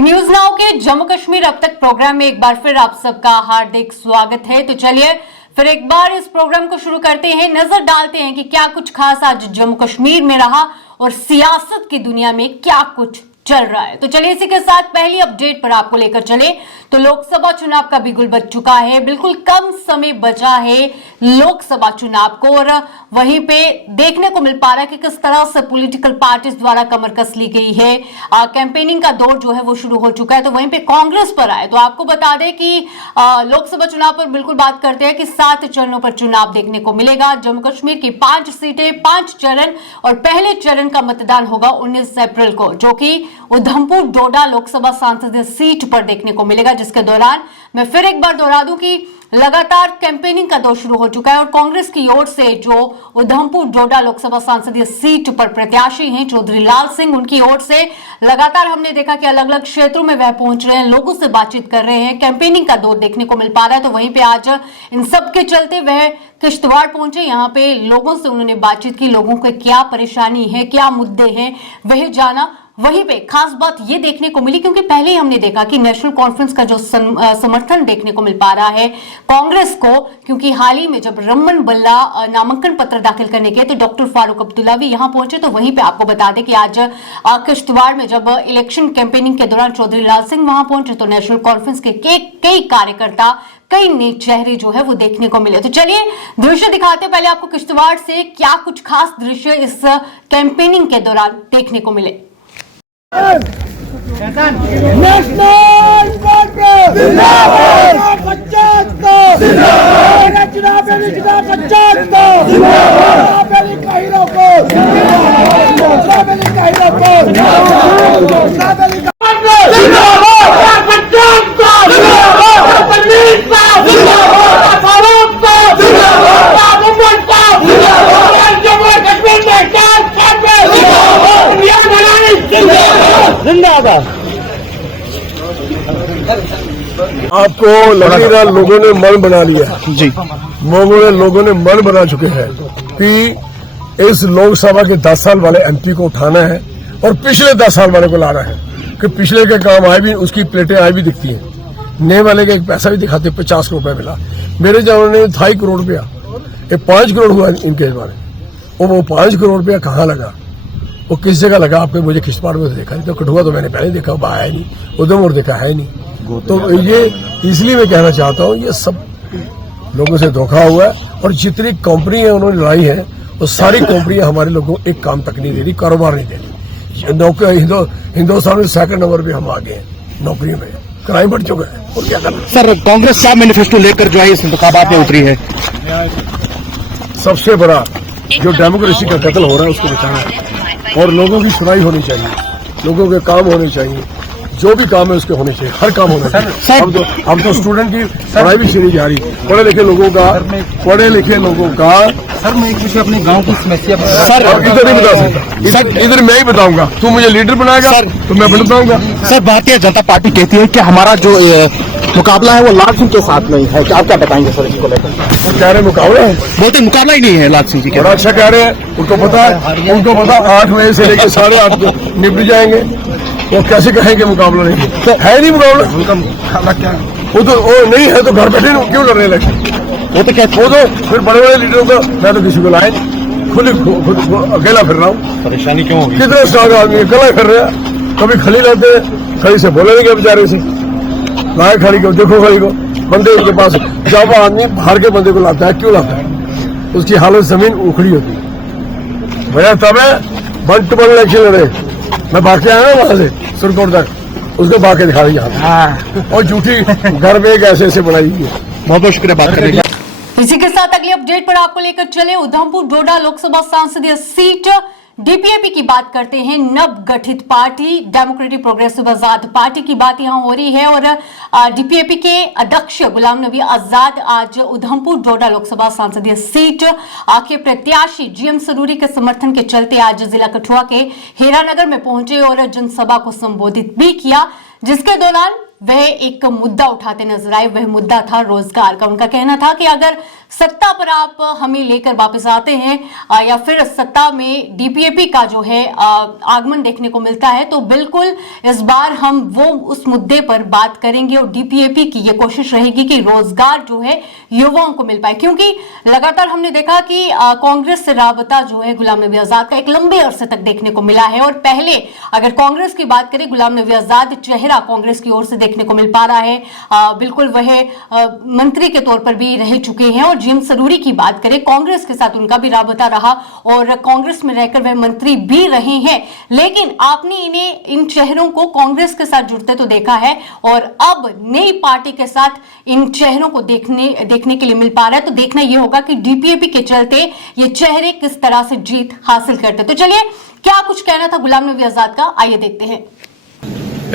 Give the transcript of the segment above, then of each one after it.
दी news now के जम्मू कश्मीर अब तक प्रोग्राम में एक बार फिर आप सबका हार्दिक स्वागत है। तो चलिए फिर एक बार इस प्रोग्राम को शुरू करते हैं, नजर डालते हैं कि क्या कुछ खास आज जम्मू कश्मीर में रहा और सियासत की दुनिया में क्या कुछ चल रहा है। तो चलिए इसी के साथ पहली अपडेट पर आपको लेकर चले तो लोकसभा चुनाव का बिगुल बज चुका है, बिल्कुल कम समय बचा है लोकसभा चुनाव को और वहीं पे देखने को मिल पा रहा है कि किस तरह से पॉलिटिकल पार्टीज द्वारा कमर कस ली गई है। कैंपेनिंग का दौर जो है वो शुरू हो चुका है। तो वहीं पे कांग्रेस पर आए तो आपको बता दें कि लोकसभा चुनाव पर बिल्कुल बात करते हैं कि 7 चरणों पर चुनाव देखने को मिलेगा। जम्मू कश्मीर की 5 सीटें, 5 चरण और पहले चरण का मतदान होगा 19 अप्रैल को, जो कि उधमपुर डोडा लोकसभा संसदीय सीट पर देखने को मिलेगा, जिसके दौरान मैं फिर एक बार दोहरा दूं कि लगातार कैंपेनिंग का दौर शुरू हो चुका है और कांग्रेस की ओर से जो उधमपुर डोडा लोकसभा संसदीय सीट पर प्रत्याशी हैं चौधरी लाल सिंह, उनकी ओर से लगातार हमने देखा कि अलग अलग क्षेत्रों में वह पहुंच रहे हैं, लोगों से बातचीत कर रहे हैं, कैंपेनिंग का दौर देखने को मिल पा रहा है। तो वहीं पे आज इन सब के चलते वह किश्तवाड़ पहुंचे, यहाँ पे लोगों से उन्होंने बातचीत की, लोगों को क्या परेशानी है, क्या मुद्दे हैं वह जाना। वहीं पे खास बात ये देखने को मिली क्योंकि पहले ही हमने देखा कि नेशनल कॉन्फ्रेंस का जो समर्थन देखने को मिल पा रहा है कांग्रेस को, क्योंकि हाल ही में जब रमन बल्ला नामांकन पत्र दाखिल करने गए तो डॉक्टर फारूक अब्दुल्ला भी यहां पहुंचे। तो वहीं पे आपको बता दें कि आज किश्तवाड़ में जब इलेक्शन कैंपेनिंग के दौरान चौधरी लाल सिंह वहां पहुंचे तो नेशनल कॉन्फ्रेंस के कई कार्यकर्ता, कई नए चेहरे जो है वो देखने को मिले। तो चलिए दृश्य दिखाते पहले आपको किश्तवाड़ से क्या कुछ खास दृश्य इस कैंपेनिंग के दौरान देखने को मिले। नेशनल कॉन्फ्रेंस जिंदाबाद, पंचायत जिंदाबाद, चुनाव पंचायत जिंदाबाद, काहिरों को जिंदाबाद, काहिरों को जिंदाबाद, पंचायत को जिंदाबाद, पुलिस को जिंदाबाद, फारूक को जिंदाबाद, मुंबई को जिंदाबाद, जम्मू कश्मीर में क्या जिंदाबाद, इंडिया बनाने जिंदाबाद। आपको लग रहा लोगों ने मन बना लिया जी, लोगों ने मन बना चुके हैं कि इस लोकसभा के 10 साल वाले एमपी को उठाना है और पिछले 10 साल वाले को लाना है कि पिछले के काम आए भी, उसकी प्लेटें आए भी दिखती हैं, नए वाले का एक पैसा भी दिखाते, 50 करोड़ रुपया मिला। मेरे जमाने में 2.5 करोड़ रुपया, ये 5 करोड़ हुआ इनके बारे में। वो 5 करोड़ रुपया कहाँ लगा, वो किस जगह लगा? आपको मुझे किश्तवाड़ में देखा नहीं, तो कठुआ तो मैंने पहले देखा, वो आया नहीं, उधमपुर देखा है नहीं। तो ये इसलिए मैं कहना चाहता हूँ ये सब लोगों से धोखा हुआ है और जितनी कंपनियां उन्होंने लाई है वो सारी कंपनियां हमारे लोगों को एक काम तक नहीं दे रही, कारोबार नहीं दे रही। नौकरी हिंदुस्तान में 2nd नंबर पे हम आ गए हैं नौकरी में, क्राइम बढ़ चुका है और क्या करना। सर कांग्रेस क्या मैनिफेस्टो लेकर जो है इस इंतखाबात में उतरी है? सबसे बड़ा जो डेमोक्रेसी का कत्ल हो रहा है उसको बचाना है और लोगों की सुनाई होनी चाहिए, लोगों के काम होने चाहिए, जो भी काम है उसके होने चाहिए, हर काम होना चाहिए। हम तो स्टूडेंट की पढ़ाई भी छीनी जा रही, पढ़े लिखे लोगों का सर मैं एक अपने गांव की समस्या सर इधर नहीं बता सकता, सर इधर मैं ही बताऊंगा, तू मुझे लीडर बनाएगा सर तो मैं बताऊंगा। सर भारतीय जनता पार्टी कहती है कि हमारा जो मुकाबला है वो लाल सिंह के साथ नहीं है, आप क्या बताएंगे सर इसको लेकर? वो कह रहे मुकाबला है, बोलते मुकाबला ही नहीं है लाल सिंह जी के। बड़ा अच्छा कह रहे हैं, उनको पता है 8 बजे से लेकर 8:30 निपट जाएंगे। वो कैसे कहेंगे मुकाबला नहीं तो है नहीं मुकाबला क्या? वो नहीं है तो घर बैठे क्यों लड़ने लगे? वो तो क्या, वो तो फिर बड़े बड़े लीडरों को मैं तो किसी को लाए नहीं, खुद अकेला फिर रहा हूँ। परेशानी क्यों होगी? कितने स्टार आदमी अकेला फिर रहे हैं, कभी खली रहते हैं, खली से बोले नहीं बेचारे से, लाए खड़ी को, देखो खड़ी को, बंदे के पास जब आदमी बाहर के बंदे को लाता है, क्यों लाता है? उसकी हालत जमीन उखड़ी होती है भैया, तब है 1 to 1 इलेक्शन लड़े, मैं भाग के आया ना वहां से सुरकोट तक, उसको भाग के दिखा रही और झूठी घर में एक ऐसे बनाई है। बहुत बहुत शुक्रिया बात करने का। इसी के साथ अगली अपडेट पर आपको लेकर चले उधमपुर डोडा लोकसभा संसदीय सीट डीपीएपी की बात करते हैं। नव गठित पार्टी डेमोक्रेटिक प्रोग्रेसिव आजाद पार्टी की बात यहां हो रही है और डीपीएपी के अध्यक्ष गुलाम नबी आजाद आज उधमपुर डोडा लोकसभा संसदीय सीट के प्रत्याशी जीएम सरूरी के समर्थन के चलते आज जिला कठुआ के हेरानगर में पहुंचे और जनसभा को संबोधित भी किया, जिसके दौरान वह एक मुद्दा उठाते नजर आए। वह मुद्दा था रोजगार का। उनका कहना था कि अगर सत्ता पर आप हमें लेकर वापस आते हैं या फिर सत्ता में डीपीएपी का जो है आगमन देखने को मिलता है, तो बिल्कुल इस बार हम वो उस मुद्दे पर बात करेंगे और डीपीएपी की ये कोशिश रहेगी कि रोजगार जो है युवाओं को मिल पाए, क्योंकि लगातार हमने देखा कि कांग्रेस से राबता जो है गुलाम नबी आजाद का एक लंबे अरसे तक देखने को मिला है। और पहले अगर कांग्रेस की बात करें, गुलाम नबी आजाद चेहरा कांग्रेस की ओर से देखने को मिल पा रहा है, बिल्कुल वह मंत्री के तौर पर भी रह चुके हैं। और जिम सरूरी की बात करें, कांग्रेस के साथ उनका भी राबता रहा और कांग्रेस में रहकर वह मंत्री भी रहे हैं, लेकिन आपने इन्हें इन चेहरों को कांग्रेस के साथ जुड़ते तो देखा है और अब नई पार्टी के साथ इन चेहरों को देखने के लिए मिल पा रहा है। तो देखना यह होगा कि डीपीएपी के चलते ये चेहरे किस तरह से जीत हासिल करते। तो चलिए, क्या कुछ कहना था गुलाम नबी आजाद का, आइए देखते हैं।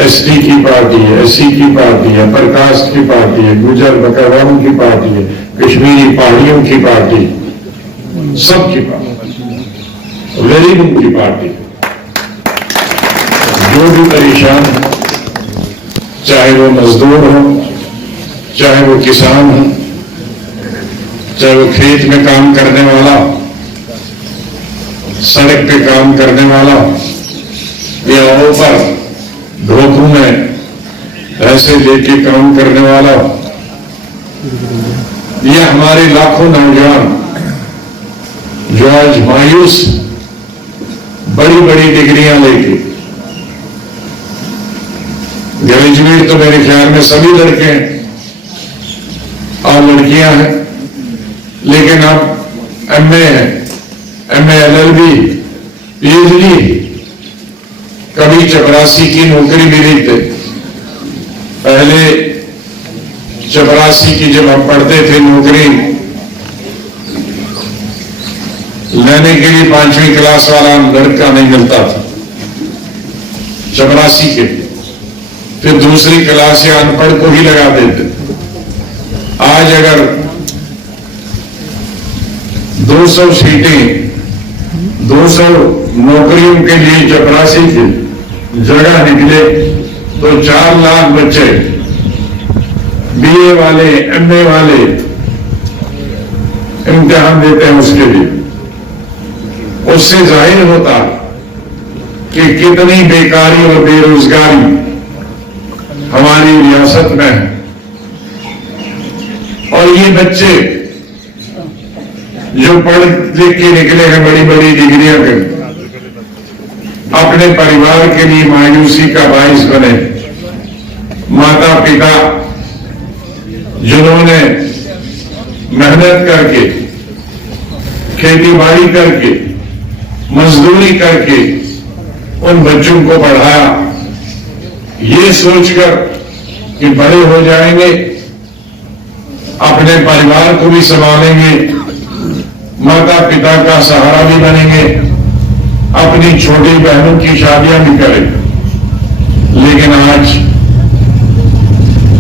एसटी की पार्टी है, एससी की पार्टी है, प्रकाश की पार्टी है, गुजर बकरवालों की पार्टी है, कश्मीरी पहाड़ियों की पार्टी, सबकी पार्टी, गरीबों की पार्टी, जो भी परेशान है, चाहे वो मजदूर हो, चाहे वो किसान हो, चाहे वो खेत में काम करने वाला, सड़क पे काम करने वाला, या ऊपर धोखों में पैसे देके काम करने वाला, ये हमारे लाखों नौजवान जो आज मायूस बड़ी बड़ी डिग्रियां लेके, ग्रेजुएट तो मेरे ख्याल में सभी लड़के हैं और लड़कियां हैं, लेकिन अब एमए है, एमए एलएलबी, पीएचडी, कभी चपरासी की नौकरी मिली थी। पहले चपरासी की जब हम पढ़ते थे नौकरी लेने के लिए 5वीं क्लास वाला लड़का नहीं मिलता था चपरासी के, फिर दूसरी क्लास या अनपढ़ को ही लगा देते। आज अगर 200 सीटें, 200 नौकरियों के लिए चपरासी की जगह निकले तो 4 लाख बच्चे बीए वाले, एमए वाले इम्तिहान देते हैं उसके लिए। उससे जाहिर होता कि कितनी बेकारी और बेरोजगारी हमारी रियासत में है। और ये बच्चे जो पढ़ लिख के निकले हैं बड़ी बड़ी डिग्रियां कर, अपने परिवार के लिए मायूसी का बाइस बने। माता पिता जिन्होंने मेहनत करके, खेती बाड़ी करके, मजदूरी करके उन बच्चों को पढ़ाया, ये सोचकर कि बड़े हो जाएंगे, अपने परिवार को भी संभालेंगे, माता पिता का सहारा भी बनेंगे, अपनी छोटी बहनों की शादियां भी करें, लेकिन आज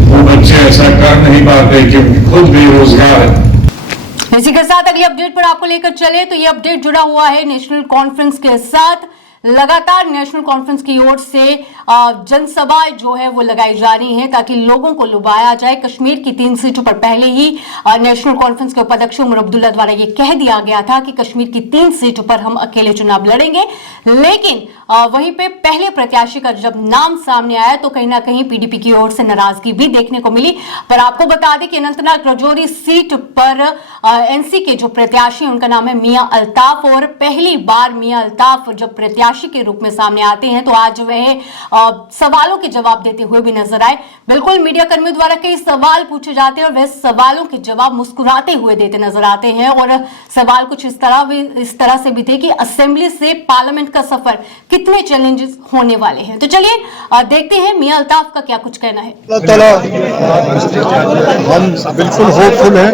वो बच्चे ऐसा कर नहीं पाते क्योंकि खुद बेरोजगार है। इसी के साथ अगली अपडेट पर आपको लेकर चले तो ये अपडेट जुड़ा हुआ है नेशनल कॉन्फ्रेंस के साथ। लगातार नेशनल कॉन्फ्रेंस की ओर से जनसभा जो है वो लगाई जा रही है ताकि लोगों को लुभाया जाए। कश्मीर की 3 सीटों पर पहले ही नेशनल कॉन्फ्रेंस के उपाध्यक्ष उमर अब्दुल्ला द्वारा ये कह दिया गया था कि कश्मीर की 3 सीटों पर हम अकेले चुनाव लड़ेंगे, लेकिन वहीं पे पहले प्रत्याशी का जब नाम सामने आया तो कहीं ना कहीं पीडीपी की ओर से नाराजगी भी देखने को मिली। पर आपको बता दें कि अनंतनाग राजौरी सीट पर एनसी के जो प्रत्याशी उनका नाम है मियां अल्ताफ, और पहली बार मियां अल्ताफ जब प्रत्याशी के रूप में सामने आते हैं तो आज वह सवालों के जवाब देते हुए भी नजर आए। बिल्कुल मीडिया कर्मियों द्वारा कई सवाल पूछे जाते हैं और वह सवालों के जवाब मुस्कुराते हुए देते नजर आते हैं। और सवाल कुछ इस तरह से भी थे कि असेंबली से पार्लियामेंट का सफर कितने चैलेंजेस होने वाले हैं। तो चलिए देखते हैं मियां अल्ताफ का क्या कुछ कहना है। अल्लाह ताला हम बिल्कुल होपफुल हैं।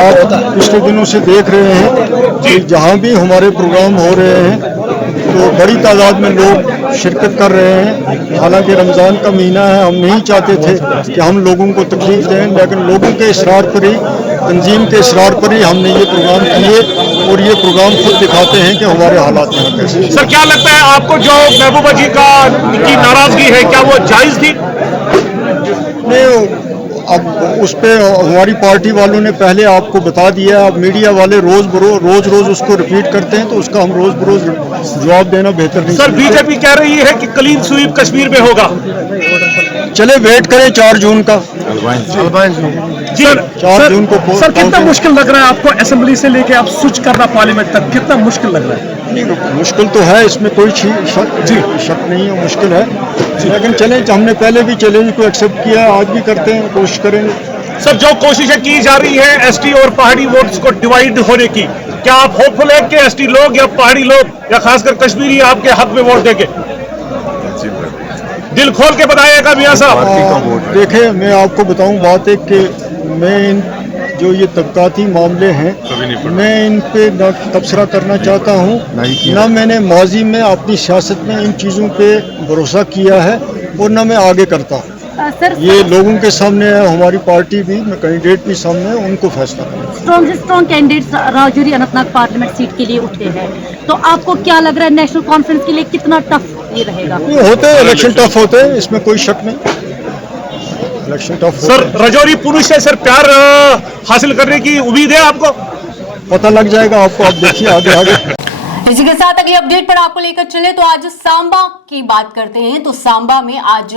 आप पिछले दिनों से देख रहे हैं कि जहाँ भी हमारे प्रोग्राम हो रहे हैं तो बड़ी तादाद में लोग शिरकत कर रहे हैं। हालांकि रमज़ान का महीना है, हम नहीं चाहते थे कि हम लोगों को तकलीफ दें, लेकिन लोगों के इसरार पर ही, तंजीम के इसरार पर ही हमने ये प्रोग्राम किए और ये प्रोग्राम खुद दिखाते हैं कि हमारे हालात यहाँ कैसे। सर क्या लगता है आपको जो महबूबा जी की नाराजगी है क्या वो जायज थी? नहीं, अब उस पे हमारी पार्टी वालों ने पहले आपको बता दिया, अब मीडिया वाले रोज उसको रिपीट करते हैं, तो उसका हम रोज जवाब देना बेहतर नहीं। सर बीजेपी कह रही है कि क्लीन स्वीप कश्मीर में होगा। चले वेट करें 4 जून का। जी सर, 4 जून को सर कितना मुश्किल लग रहा है आपको असेंबली से लेके आप स्विच करना पार्लियामेंट तक, कितना मुश्किल लग रहा है? मुश्किल तो है, इसमें कोई शक नहीं है, मुश्किल है, लेकिन चैलेंज हमने पहले भी चैलेंज को एक्सेप्ट किया, आज भी करते हैं, कोशिश करेंगे। सर जो कोशिशें की जा रही है एसटी और पहाड़ी वोट्स को डिवाइड होने की, क्या आप होपफुल है कि एसटी लोग या पहाड़ी लोग या खासकर कश्मीरी आपके हक में वोट देंगे? दिल खोल के बताइएगा मियां साहब। देखें, मैं आपको बताऊं बात है कि मैं जो ये तबकाती मामले हैं, मैं इन पे न तबसरा करना चाहता हूँ, न मैंने माजी में अपनी सियासत में इन चीज़ों पे भरोसा किया है और न मैं आगे करता। सर ये लोगों के सामने है, हमारी पार्टी भी, कैंडिडेट भी सामने है, उनको फैसला करें। Strong candidate Rajouri Anantnag parliament seat के लिए उठे हैं, तो आपको क्या लग रहा है नेशनल कॉन्फ्रेंस के लिए कितना टफ ये रहेगा? ये होते हैं इलेक्शन, टफ होते हैं, इसमें कोई शक नहीं, इलेक्शन टफ। सर राजौरी पुरुष से सर प्यार हासिल करने की उम्मीद है आपको? पता लग जाएगा आपको, आप देखिए आगे। इसी के साथ अगली अपडेट पर आपको लेकर चले तो आज सांबा की बात करते हैं। तो सांबा में आज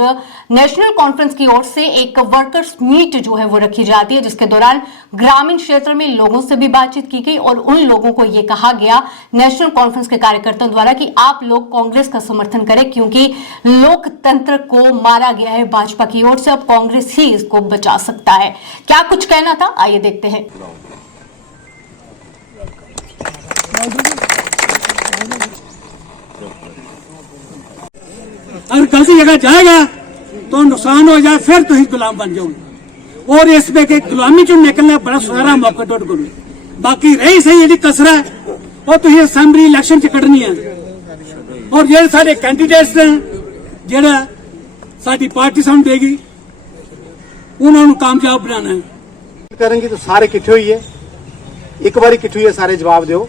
नेशनल कॉन्फ्रेंस की ओर से एक वर्कर्स मीट जो है वो रखी जाती है, जिसके दौरान ग्रामीण क्षेत्र में लोगों से भी बातचीत की गई और उन लोगों को ये कहा गया नेशनल कॉन्फ्रेंस के कार्यकर्ताओं द्वारा कि आप लोग कांग्रेस का समर्थन करें, क्योंकि लोकतंत्र को मारा गया है भाजपा की ओर से, अब कांग्रेस ही इसको बचा सकता है। क्या कुछ कहना था, आइए देखते हैं। अगर गलती जगह जाएगा तो नुकसान हो जाए, फिर तुम गुलाम बन जाओगे और इस पे के गुलामी चो निकलना बड़ा सारा मौका टुट करो। बाकी रही सही जी कसरा और तुम असैम्बली इलेक्शन च कढ़नी है और जो सारे कैंडिडेट्स ने जेड़ा साडी पार्टी सामने देगी उन्होंने कामयाब बनाना है। करेंगे तो सारे किट्ठे होइए, एक बार किट्ठे होइए, सारे जवाब दो।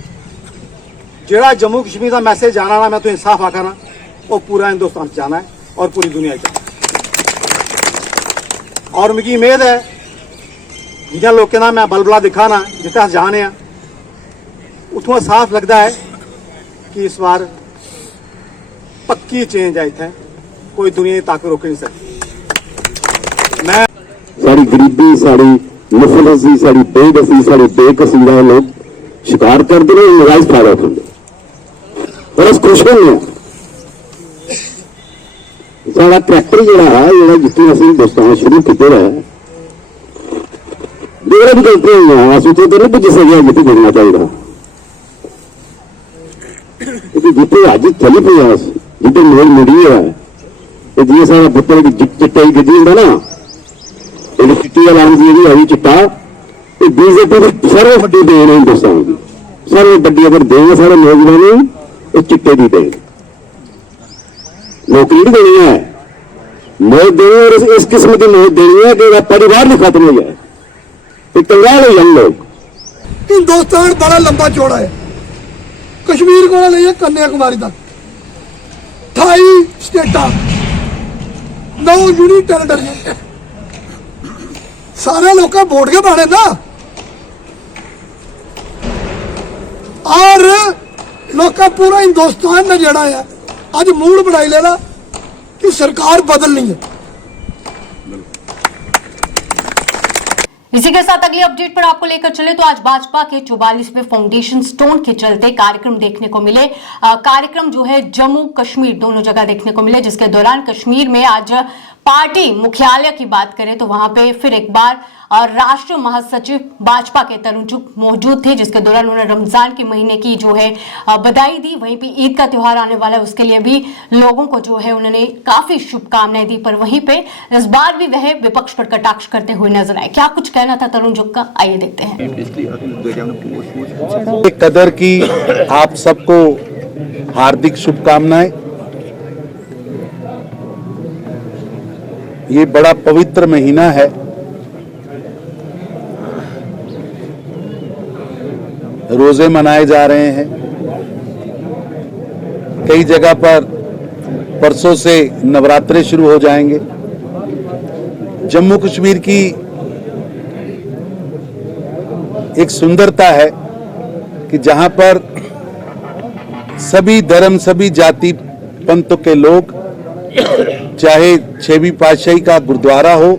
जेड़ा जम्मू कश्मीर का मैसेज जाना ना, मैं तो इंसाफ आखना और पूरा हिंदुस्तान जाना है और पूरी दुनिया जाना है। और मुझे उम्मीद है जिन्हें लोगों का मैं बलबला दिखाना जितना अस जाने उतों साफ लगता है कि इस बार पक्की चेंज है, इतने कोई दुनिया की ताकत रोक नहीं सकती। मैं सारी गरीबी, सारी नफरती, सारी बेदसी, सारी बेकसी का लोग शिकार करते हैं, नजायज फायदा उठाते और इस खुश होंगे। सारा करैक्टर जोड़ा है, जो जितने असं दोस्तान शुरू किए है, जो भी गलती हुई है अस उसे तो नहीं पुज सके जितने देखना चाहिए, क्योंकि जितने अज चली पी है जितने मेल मीडिया है, जी सारा पुत्र चिट्टा ही गिजी होंगे ना, एक चिट्टी लाइन जी आई चिट्टा, बीजेपी की सर्व वड्डी देन है हिंदुस्तान की, सर्व वड्डी अगर देंगे सारे नौजवानों को चिट्टे की देन, नौकरी नहीं देनी है, मौत देनी है और इस किस्म की मौत देनी है कि परिवार भी खत्म हो जाए, एक कंगाल हो जाए लोग। हिंदुस्तान बड़ा लंबा चौड़ा है, कश्मीर को लेइए कन्याकुमारी तक 28 स्टेटा, 9 यूनिट टेरिटरी, सारे लोग वोट के पाने ना, और लोग पूरा हिंदुस्तान ने जड़ा है आज मूड बनाई लेना कि सरकार बदलनी है। इसी के साथ अगली अपडेट पर आपको लेकर चले तो आज भाजपा के 44वें फाउंडेशन स्टोन के चलते कार्यक्रम देखने को मिले। कार्यक्रम जो है जम्मू कश्मीर दोनों जगह देखने को मिले, जिसके दौरान कश्मीर में आज पार्टी मुख्यालय की बात करें तो वहां पे फिर एक बार राष्ट्रीय महासचिव भाजपा के तरुण चुग मौजूद थे, जिसके दौरान उन्होंने रमजान के महीने की जो है बधाई दी। वहीं पे ईद का त्योहार आने वाला है, उसके लिए भी लोगों को जो है उन्होंने काफी शुभकामनाएं दी, पर वहीं पे इस बार भी वह विपक्ष पर कटाक्ष करते हुए नजर आए। क्या कुछ कहना था तरुण चुग का, आइए देखते हैं। कदर की आप सबको हार्दिक शुभकामनाएं। ये बड़ा पवित्र महीना है, रोजे मनाए जा रहे हैं, कई जगह पर परसों से नवरात्रे शुरू हो जाएंगे। जम्मू कश्मीर की एक सुंदरता है कि जहां पर सभी धर्म, सभी जाति पंथ के लोग, चाहे 6वीं पातशाही का गुरुद्वारा हो,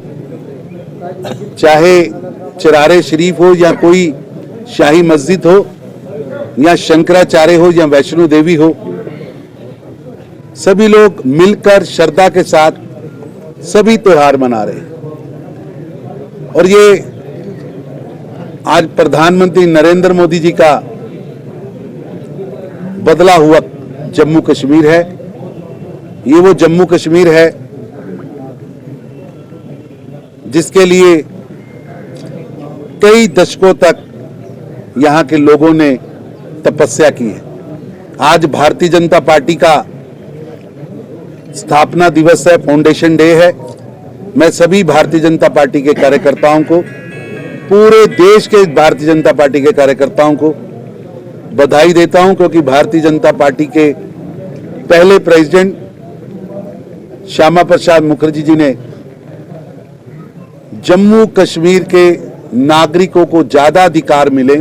चाहे चरारे शरीफ हो, या कोई शाही मस्जिद हो, या शंकराचार्य हो, या वैष्णो देवी हो, सभी लोग मिलकर श्रद्धा के साथ सभी त्योहार मना रहे हैं। और ये आज प्रधानमंत्री नरेंद्र मोदी जी का बदला हुआ जम्मू कश्मीर है। ये वो जम्मू कश्मीर है जिसके लिए कई दशकों तक यहां के लोगों ने तपस्या की है। आज भारतीय जनता पार्टी का स्थापना दिवस है, फाउंडेशन डे है। मैं सभी भारतीय जनता पार्टी के कार्यकर्ताओं को, पूरे देश के भारतीय जनता पार्टी के कार्यकर्ताओं को बधाई देता हूं, क्योंकि भारतीय जनता पार्टी के पहले प्रेसिडेंट श्यामा प्रसाद मुखर्जी जी ने जम्मू कश्मीर के नागरिकों को ज्यादा अधिकार मिले,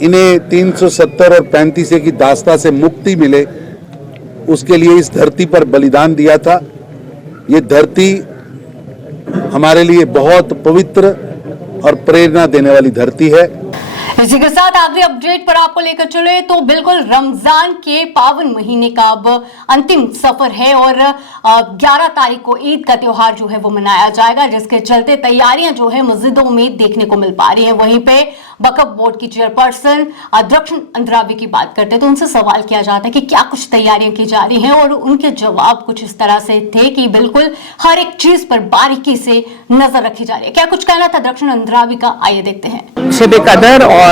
इन्हें 370 और 35 की दास्ता से मुक्ति मिले, उसके लिए इस धरती पर बलिदान दिया था। ये धरती हमारे लिए बहुत पवित्र और प्रेरणा देने वाली धरती है। इसी के साथ आखिरी अपडेट पर आपको लेकर चले तो बिल्कुल रमजान के पावन महीने का अब अंतिम सफर है और 11 तारीख को ईद का त्योहार जो है वो मनाया जाएगा, जिसके चलते तैयारियां जो है मस्जिदों में देखने को मिल पा रही है। वहीं पे वक्फ बोर्ड की चेयरपर्सन दक्षिण अंद्रावी की बात करते हैं तो उनसे सवाल किया जाता है कि क्या कुछ तैयारियां की जा रही हैं, और उनके जवाब कुछ इस तरह से थे कि बिल्कुल हर एक चीज पर बारीकी से नजर रखी जा रही है। क्या कुछ कहना था दक्षिण अंद्रावी का, आइए देखते हैं। शब कदर और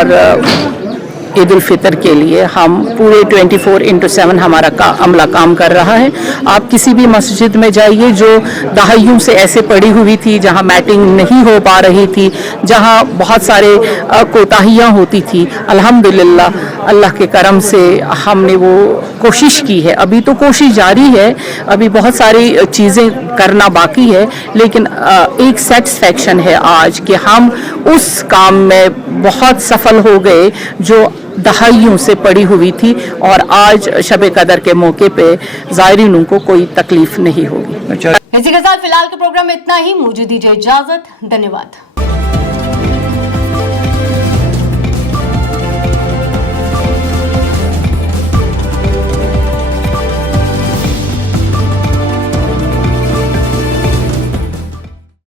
ईद उल फितर के लिए हम पूरे 24/7 हमारा अमला काम कर रहा है। आप किसी भी मस्जिद में जाइए जो दहाइयों से ऐसे पड़ी हुई थी, जहां मैटिंग नहीं हो पा रही थी, जहां बहुत सारे कोताहियां होती थी, अल्हम्दुलिल्लाह अल्लाह के करम से हमने वो कोशिश की है। अभी तो कोशिश जारी है, अभी बहुत सारी चीज़ें करना बाकी है, लेकिन एक सेटिस्फैक्शन है आज कि हम उस काम में बहुत सफल हो गए जो दहाइयों से पड़ी हुई थी, और आज शब कदर के मौके पे ज़ायरीनों को कोई तकलीफ नहीं होगी। इसी के साथ फिलहाल के प्रोग्राम में इतना ही। मुझे दीजिए इजाजत, धन्यवाद।